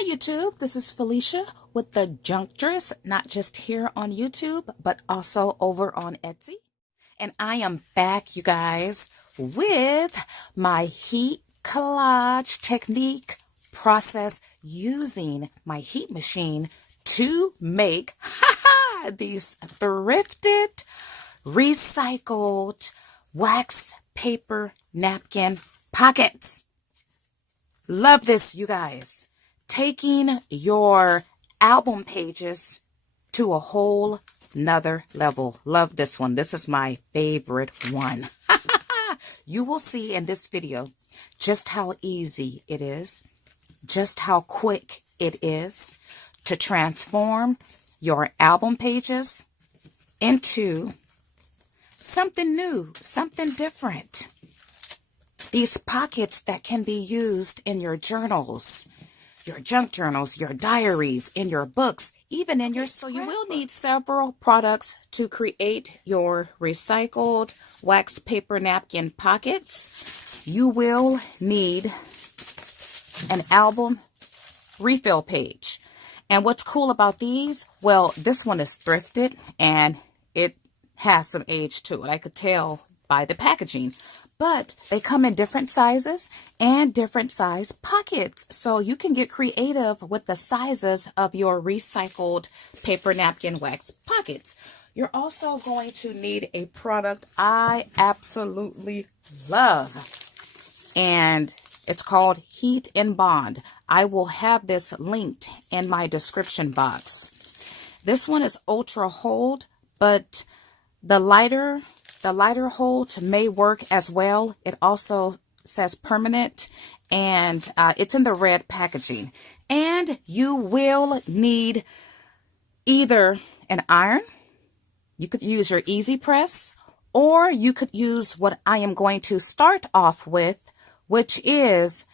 Hi YouTube, this is Felicia with the Junk Dress, not just here on YouTube, but also over on Etsy. And I am back, you guys, with my heat collage technique process using my heat machine to make these thrifted, recycled wax paper napkin pockets. Love this, you guys. Taking your album pages to a whole nother level. Love this one. This is my favorite one. You will see in this video just how easy it is, just how quick it is to transform your album pages into something new, something different. These pockets that can be used in your journals, your junk journals, your diaries, in your books, even in your scrapbook. So you will need several products to create your recycled wax paper napkin pockets. You will need an album refill page. And what's cool about these, well, this one is thrifted and it has some age to it. I could tell by the packaging. But they come in different sizes and different size pockets. So you can get creative with the sizes of your recycled paper napkin wax pockets. You're also going to need a product I absolutely love. And it's called Heat and Bond. I will have this linked in my description box. This one is ultra hold, but the lighter hold may work as well. It also says permanent, and it's in the red packaging. And you will need either an iron, you could use your easy press, or you could use what I am going to start off with, which is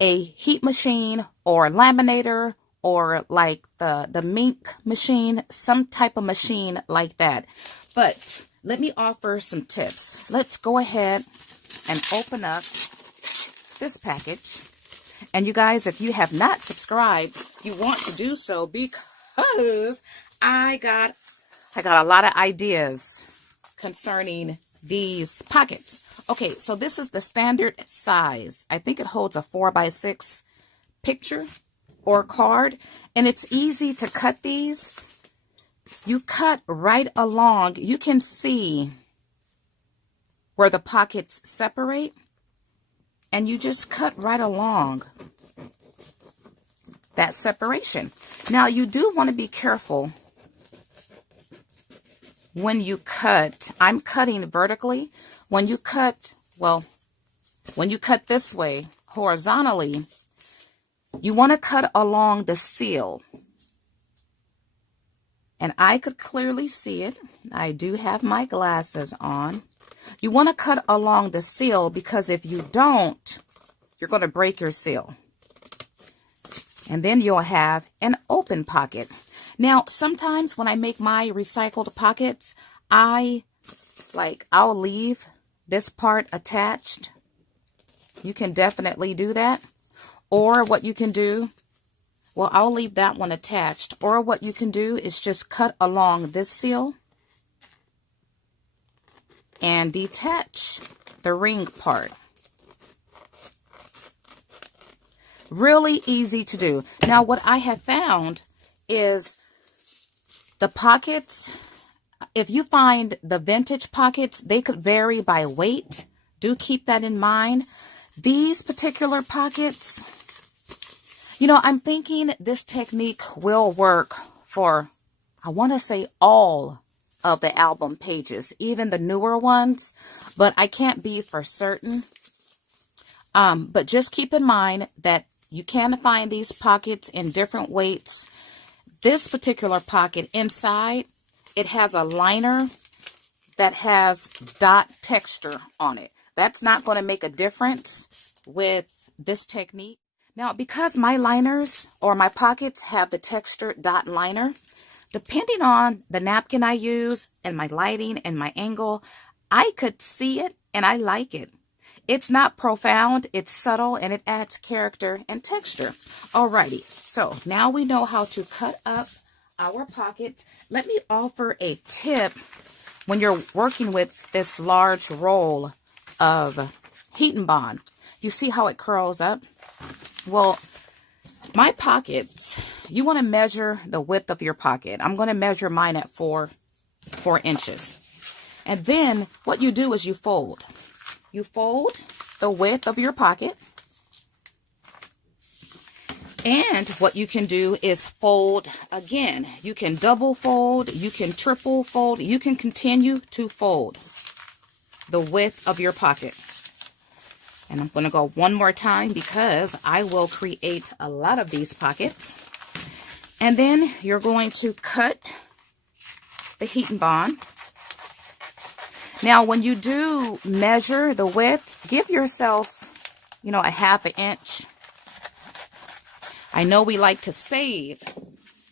a heat machine or laminator, or like the Mink machine, some type of machine like that. But let me offer some tips. Let's go ahead and open up this package. And you guys, if you have not subscribed, you want to do so because I got a lot of ideas concerning these pockets. Okay, so this is the standard size. I think it holds a 4x6 picture or card, and it's easy to cut these. You cut right along. You can see where the pockets separate, and you just cut right along that separation. Now, you do want to be careful when you cut. I'm cutting vertically. When you cut, well, when you cut this way horizontally, you want to cut along the seal. And I could clearly see it. I do have my glasses on. You want to cut along the seal because if you don't, you're going to break your seal. And then you'll have an open pocket. Now, sometimes when I make my recycled pockets, I'll leave this part attached. You can definitely do that. Or what you can do, well, I'll leave that one attached. Or what you can do is just cut along this seal and detach the ring part. Really easy to do. Now, what I have found is the pockets, if you find the vintage pockets, they could vary by weight. Do keep that in mind. These particular pockets, you know, I'm thinking this technique will work for, I want to say, all of the album pages, even the newer ones, but I can't be for certain. But just keep in mind that you can find these pockets in different weights. This particular pocket inside, it has a liner that has dot texture on it. That's not going to make a difference with this technique. Now, because my liners or my pockets have the texture dot liner, depending on the napkin I use and my lighting and my angle, I could see it and I like it. It's not profound, it's subtle, and it adds character and texture. Alrighty, So now we know how to cut up our pockets. Let me offer a tip when you're working with this large roll of heat and bond. You see how it curls up? Well, my pockets, you want to measure the width of your pocket. I'm going to measure mine at 4 inches. And then what you do is you fold. You fold the width of your pocket. And what you can do is fold again. You can double fold, you can triple fold, you can continue to fold the width of your pocket. And I'm going to go one more time because I will create a lot of these pockets. And then you're going to cut the heat and bond. Now, when you do measure the width, give yourself, a 1/2 inch. I know we like to save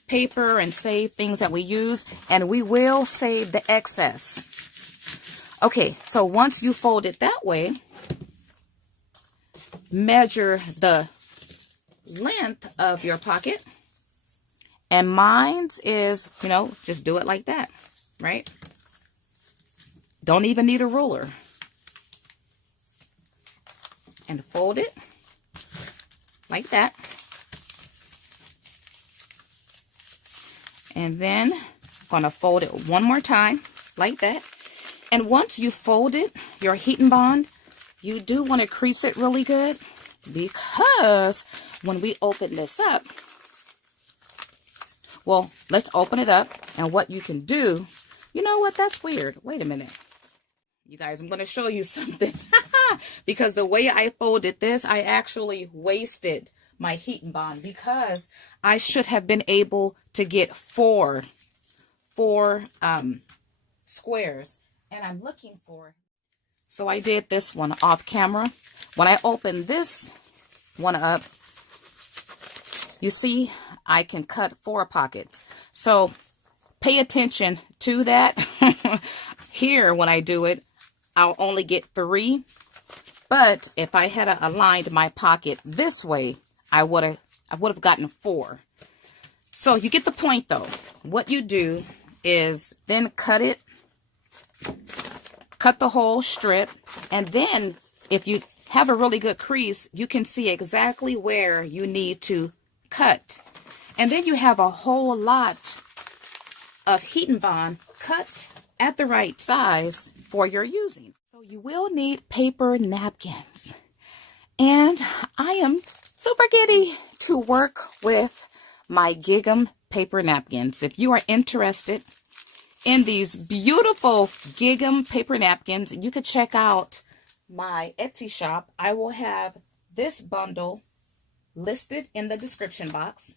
paper and save things that we use, and we will save the excess. Okay, so once you fold it that way, measure the length of your pocket. And mine is, just do it like that, right? Don't even need a ruler. And fold it like that. And then I'm going to fold it one more time like that. And once you fold it, your heat and bond, you do want to crease it really good, because when we open this up, well, let's open it up. And what you can do, you know what, that's weird. Wait a minute. You guys, I'm going to show you something. Because the way I folded this, I actually wasted my heat and bond, because I should have been able to get four squares, and I'm looking for. So I did this one off camera. When I open this one up, you see I can cut 4 pockets. So pay attention to that. Here, when I do it, I'll only get 3. But if I had aligned my pocket this way, I would have gotten 4. So you get the point, though. What you do is then cut the whole strip, and then if you have a really good crease, you can see exactly where you need to cut. And then you have a whole lot of heat and bond cut at the right size for your using. So you will need paper napkins. And I am super giddy to work with my Gingham paper napkins. If you are interested in these beautiful Gingham paper napkins, you could check out my Etsy shop. I will have this bundle listed in the description box.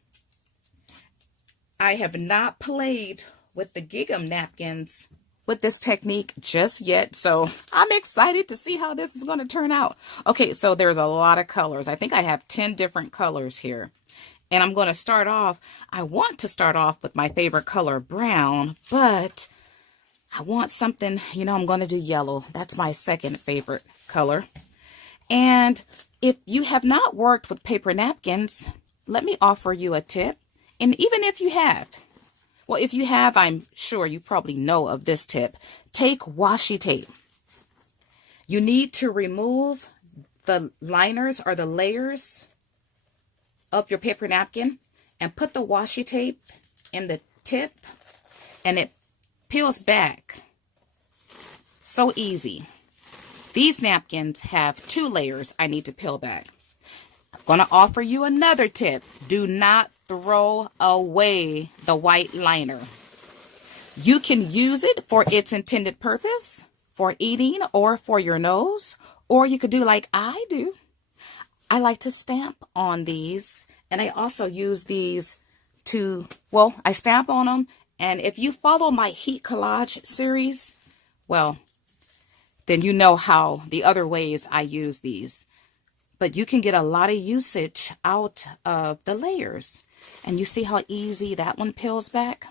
I have not played with the Gingham napkins with this technique just yet, so I'm excited to see how this is going to turn out. Okay, so there's a lot of colors. I think I have 10 different colors here. And I'm going to start off, I want to start off with my favorite color, brown, but I want something, I'm going to do yellow. That's my second favorite color. And if you have not worked with paper napkins, let me offer you a tip. And even if you have, well, if you have, I'm sure you probably know of this tip. Take washi tape. You need to remove the liners or the layers of your paper napkin and put the washi tape in the tip, and it peels back. So easy. These napkins have 2 layers I need to peel back. I'm going to offer you another tip. Do not throw away the white liner. You can use it for its intended purpose, for eating or for your nose, or you could do like I do. I like to stamp on these, and I also use these to, well, I stamp on them, and if you follow my Heat Collage series, well, then you know how the other ways I use these. But you can get a lot of usage out of the layers. And you see how easy that one peels back?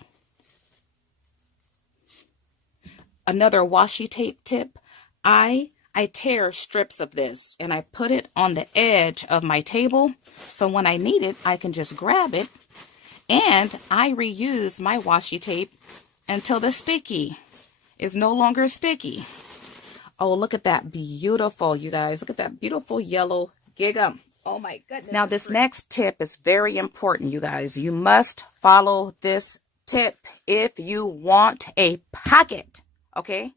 Another washi tape tip. I I tear strips of this and I put it on the edge of my table. So when I need it, I can just grab it, and I reuse my washi tape until the sticky is no longer sticky. Oh, look at that beautiful, you guys. Look at that beautiful yellow gingham. Oh my goodness. Now this next tip is very important, you guys. You must follow this tip if you want a pocket, okay?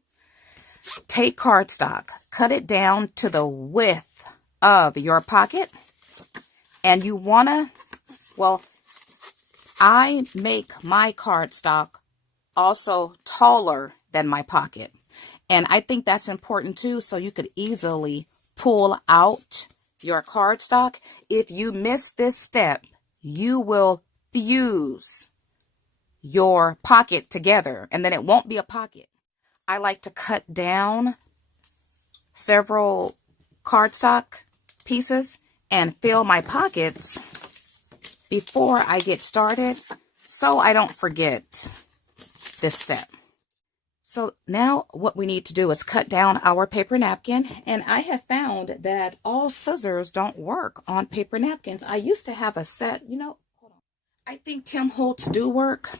Take cardstock, cut it down to the width of your pocket, and you wanna, well, I make my cardstock also taller than my pocket. And I think that's important too, so you could easily pull out your cardstock. If you miss this step, you will fuse your pocket together, and then it won't be a pocket. I like to cut down several cardstock pieces and fill my pockets before I get started, so I don't forget this step. So now what we need to do is cut down our paper napkin, and I have found that all scissors don't work on paper napkins. I used to have a set, you know, hold on. I think Tim Holtz do work,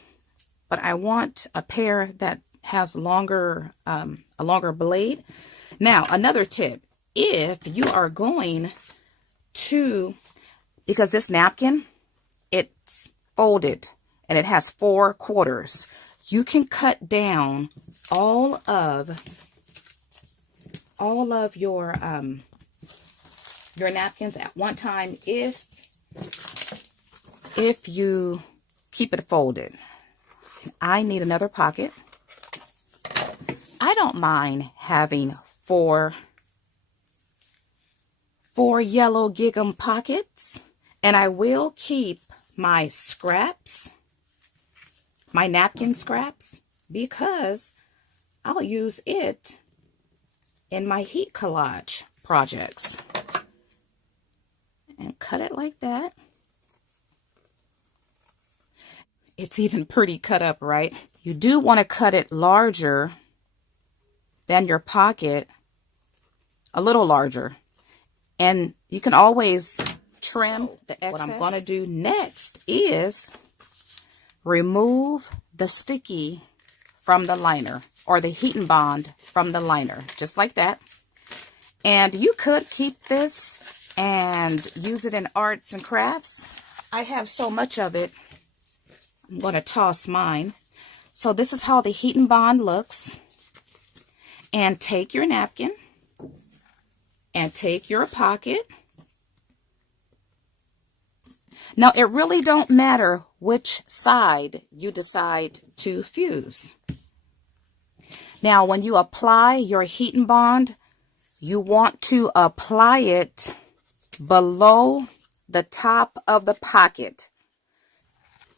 but I want a pair that has a longer blade. Now, another tip, if you are going to, because this napkin, it's folded and it has 4 quarters, you can cut down all of your napkins at one time if you keep it folded. I need another pocket. I don't mind having four yellow gingham pockets, and I will keep my scraps, my napkin scraps, because I'll use it in my heat collage projects. And cut it like that. It's even pretty cut up, right? You do want to cut it larger than your pocket, a little larger. And you can always trim the excess. What I'm going to do next is remove the sticky from the liner, or the heat and bond from the liner, just like that. And you could keep this and use it in arts and crafts. I have so much of it, I'm going to toss mine. So this is how the heat and bond looks. And take your napkin and take your pocket. Now, it really don't matter which side you decide to fuse. Now, when you apply your heat and bond, you want to apply it below the top of the pocket.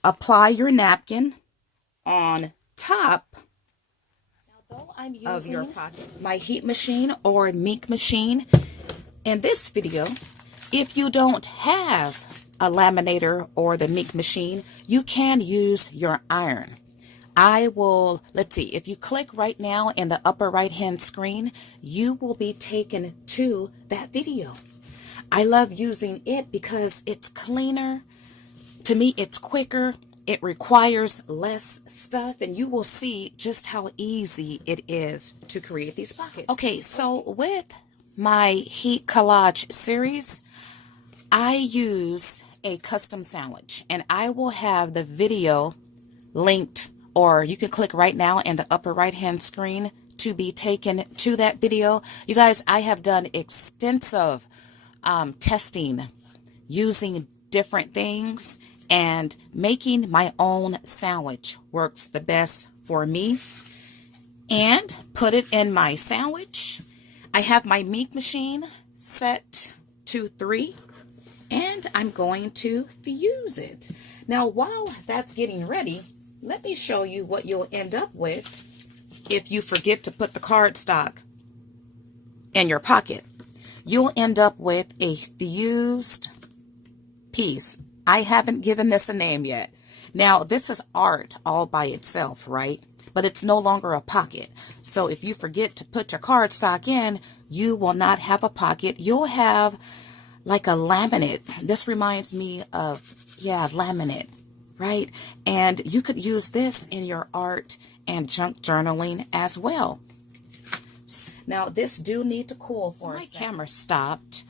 Apply your napkin on top of your pocket. My heat machine or Mink machine. In this video, if you don't have a laminator or the Mink machine, you can use your iron. I will, let's see, if you click right now in the upper right hand screen, you will be taken to that video. I love using it because it's cleaner. To me, it's quicker. It requires less stuff, and you will see just how easy it is to create these pockets. Okay, so with my heat collage series, I use a custom sandwich, and I will have the video linked, or you can click right now in the upper right hand screen to be taken to that video. You guys, I have done extensive testing using different things, and making my own sandwich works the best for me. And put it in my sandwich. I have my Mink machine set to 3, and I'm going to fuse it. Now, while that's getting ready, let me show you what you'll end up with if you forget to put the cardstock in your pocket. You'll end up with a fused piece. I haven't given this a name yet. Now, this is art all by itself, right? but it's no longer a pocket. So if you forget to put your cardstock in, you will not have a pocket. You'll have like a laminate. This reminds me of, yeah, laminate, right? And you could use this in your art and junk journaling as well. Now this do need to cool for a second. My camera stopped.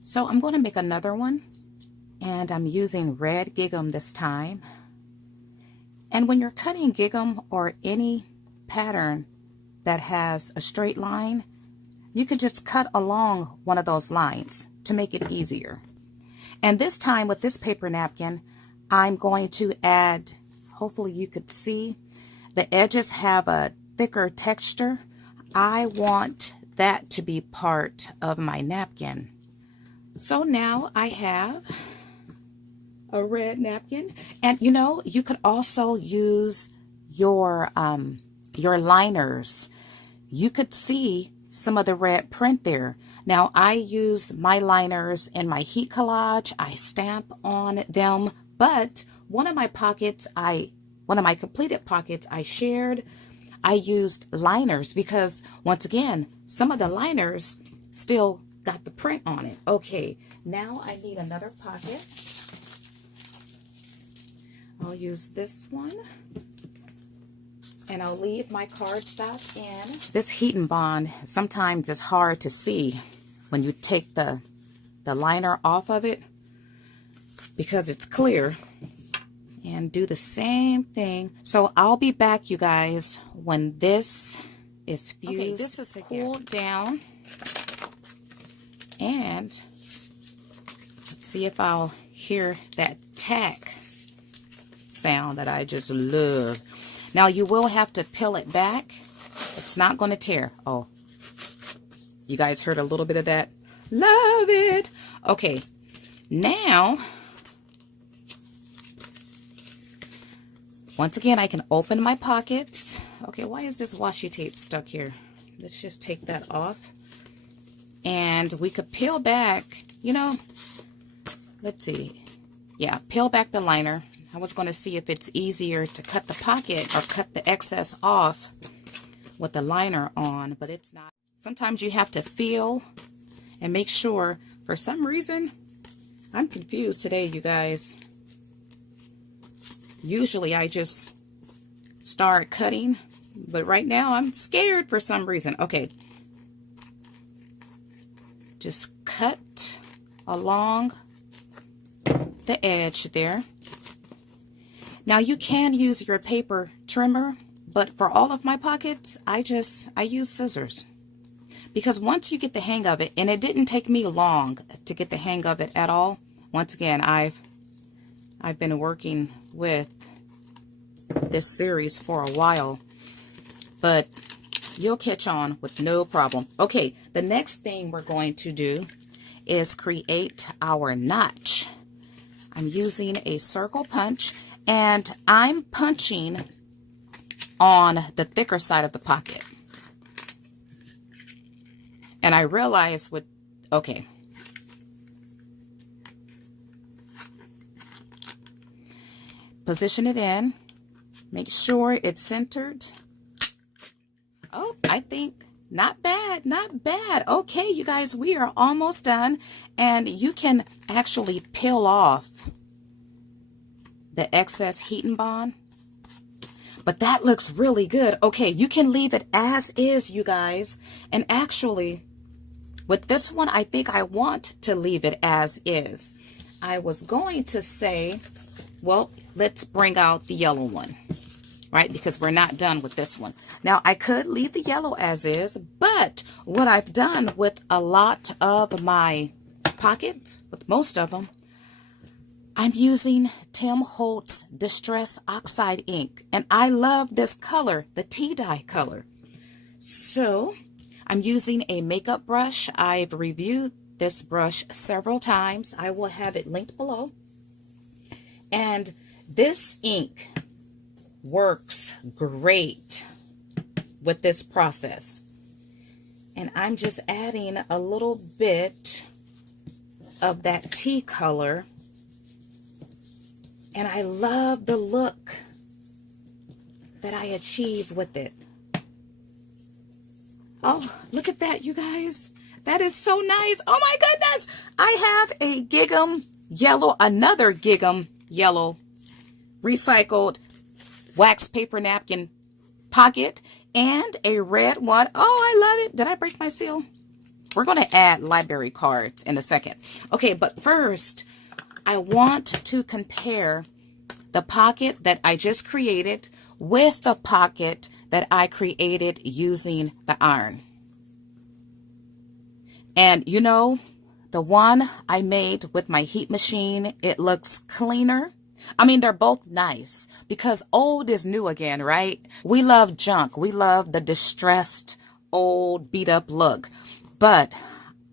So I'm going to make another one, and I'm using red gingham this time. And when you're cutting gingham or any pattern that has a straight line, you could just cut along one of those lines to make it easier. And this time with this paper napkin, I'm going to add, hopefully you could see, the edges have a thicker texture. I want that to be part of my napkin. So now I have a red napkin, and you know, you could also use your liners. You could see some of the red print there. Now I use my liners in my heat collage. I stamp on them, but one of my completed pockets I shared, I used liners because once again, some of the liners still got the print on it. Okay, now I need another pocket. I'll use this one, and I'll leave my cardstock in. This heat and bond sometimes is hard to see when you take the liner off of it because it's clear. And do the same thing. So I'll be back, you guys, when this is fused. Okay, this is cooled down. And let's see if I'll hear that tack sound that I just love. Now you will have to peel it back. It's not going to tear. Oh, you guys heard a little bit of that? Love it. Okay, now once again, I can open my pockets. Okay, why is this washi tape stuck here? Let's just take that off. And we could peel back, you know, let's see. Yeah, peel back the liner. I was going to see if it's easier to cut the pocket or cut the excess off with the liner on, but it's not. Sometimes you have to feel and make sure. For some reason, I'm confused today, you guys. Usually I just start cutting, but right now I'm scared for some reason. Okay. Just cut along the edge there. Now you can use your paper trimmer, but for all of my pockets, I use scissors. Because once you get the hang of it, and it didn't take me long to get the hang of it at all. Once again, I've been working with this series for a while, but you'll catch on with no problem. Okay, the next thing we're going to do is create our notch. I'm using a circle punch, and I'm punching on the thicker side of the pocket. And I realize okay. Position it in. Make sure it's centered. Oh, I think not bad, not bad. Okay, you guys, we are almost done. And you can actually peel off the excess heat and bond. But that looks really good. Okay, you can leave it as is, you guys. And actually, with this one, I think I want to leave it as is. I was going to say, well, let's bring out the yellow one, right? Because we're not done with this one. Now, I could leave the yellow as is, but what I've done with a lot of my pockets, with most of them, I'm using Tim Holtz Distress Oxide ink. And I love this color, the tea dye color. So I'm using a makeup brush. I've reviewed this brush several times. I will have it linked below. And this ink works great with this process. And I'm just adding a little bit of that tea color. And I love the look that I achieve with it. Oh, look at that, you guys. That is so nice. Oh my goodness. I have a Gig'em yellow, another Gig'em yellow recycled wax paper napkin pocket and a red one. Oh, I love it. Did I break my seal? We're going to add library cards in a second. Okay, but first, I want to compare the pocket that I just created with the pocket that I created using the iron. And you know, the one I made with my heat machine, it looks cleaner. I mean, they're both nice because old is new again, right? We love junk. We love the distressed, old, beat up look. But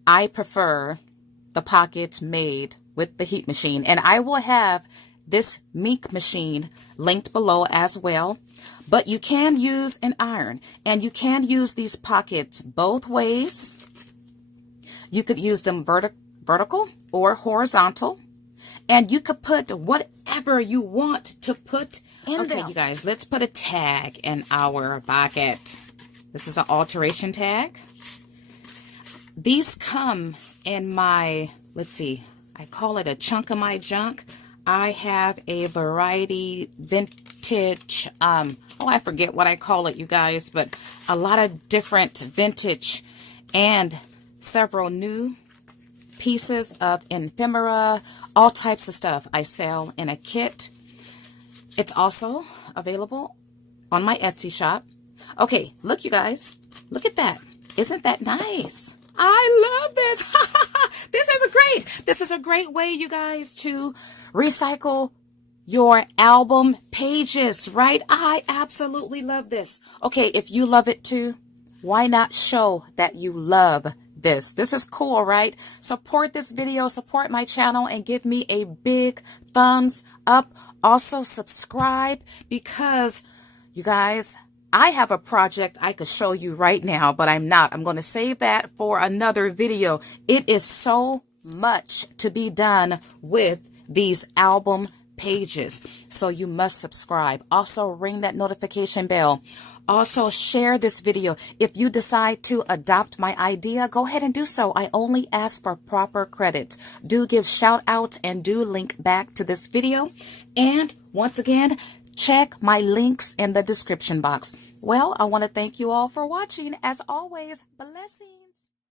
I prefer the pockets made with the heat machine. And I will have this Mink machine linked below as well. But you can use an iron, and you can use these pockets both ways. You could use them vertical or horizontal. And you could put whatever you want to put in them. Okay, you guys, let's put a tag in our pocket. This is an alteration tag. These come in my, let's see, I call it a chunk of my junk. I have a variety vintage, I forget what I call it, you guys, but a lot of different vintage and several new pieces of ephemera, all types of stuff I sell in a kit. It's also available on my Etsy shop. Okay, look, you guys, look at that. Isn't that nice? I love this. This is a great way, you guys, to recycle your album pages, right? I absolutely love this. Okay, if you love it too, why not show that you love this? This is cool, right? Support this video, support my channel, and give me a big thumbs up. Also subscribe, because you guys, I have a project I could show you right now, but I'm not. I'm going to save that for another video. It is so much to be done with these album pages, so you must subscribe. Also ring that notification bell. Also share this video. If you decide to adopt my idea, go ahead and do so. I only ask for proper credits. Do give shout outs and do link back to this video. And once again, check my links in the description box. Well, I want to thank you all for watching. As always, blessings.